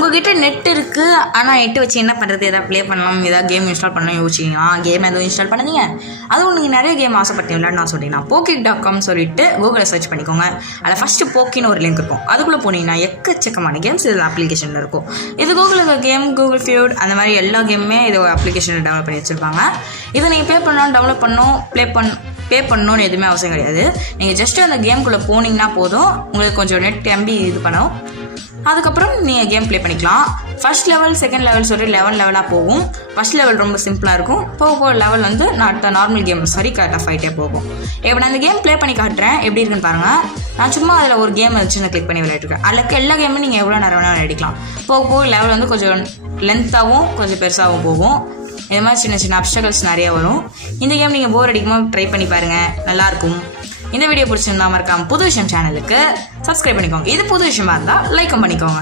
உங்ககிட்ட நெட் இருக்குது, ஆனால் நெட்டு வச்சு என்ன பண்ணுறது, எதாவது ப்ளே பண்ணலாம், எதாவது கேம் இன்ஸ்டால் பண்ணலாம் யோசிச்சிங்கன்னா கேம் எதுவும் இன்ஸ்டால் பண்ணுங்க. அதுவும் நீங்கள் நிறைய கேம் ஆசைப்பட்டு விளையாடணும் சொல்லிங்கன்னா pocket.com சொல்லிட்டு கூகுளில் சர்ச் பண்ணிக்கோங்க. அதில் ஃபஸ்ட்டு போக்கின்னு ஒரு லிங்க் இருக்கும். அதுக்குள்ளே போனீங்கன்னா எக்கச்சக்கமான கேம்ஸ் இதில் அப்ளிகேஷனில் இருக்கும். இது கூகுளுக்கு கேம், கூகுள் ஃபியூட் அந்த மாதிரி எல்லா கேமுமே இது ஒரு அப்ளிகேஷனில் டெவலப் பண்ணி வச்சுருப்பாங்க. இதை நீங்கள் பே பண்ணாலும் டெவலப் பண்ணணும், பே பண்ணணும்னு எதுவுமே அவசியம் கிடையாது. நீங்கள் ஜஸ்ட்டு அந்த கேம்குள்ளே போனீங்கன்னா போதும், உங்களுக்கு கொஞ்சம் நெட் எம்பி இது பண்ணணும். அதுக்கப்புறம் நீங்கள் கேம் ப்ளே பண்ணிக்கலாம். ஃபஸ்ட் லெவல், செகண்ட் லெவல் சொல்லி 11 லெவலாக போகும். ஃபஸ்ட் லெவல் ரொம்ப சிம்பிளாக இருக்கும். போக லெவல் வந்து நார்மல் கேம் சரி டஃப் ஆகிட்டே போகும். இப்போ நான் இந்த கேம் ப்ளே பண்ணி காட்டுறேன், எப்படி இருக்குன்னு பாருங்கள். நான் சும்மா அதில் ஒரு கேம் வச்சு நான் கிளிக் பண்ணி விளையாட்டுருக்கேன். அதில் எல்லா கேமும் நீங்கள் எவ்வளோ நேரம் வேணாலும் விளையாடிக்கலாம். போக லெவல் வந்து கொஞ்சம் லென்த்தாகவும் கொஞ்சம் பெருசாகவும் போகும். இது மாதிரி சின்ன சின்ன அப்ஸ்டக்கல்ஸ் நிறைய வரும். இந்த கேம் நீங்கள் போர் அடிக்கும்போது ட்ரை பண்ணி பாருங்கள், நல்லாயிருக்கும். இந்த வீடியோ பிடிச்சிருந்தா மறக்காம புது விஷயம் சேனலுக்கு சப்ஸ்கிரைப் பண்ணிக்கோங்க. இது புது விஷயமா இருந்தால் லைக்கும் பண்ணிக்கோங்க.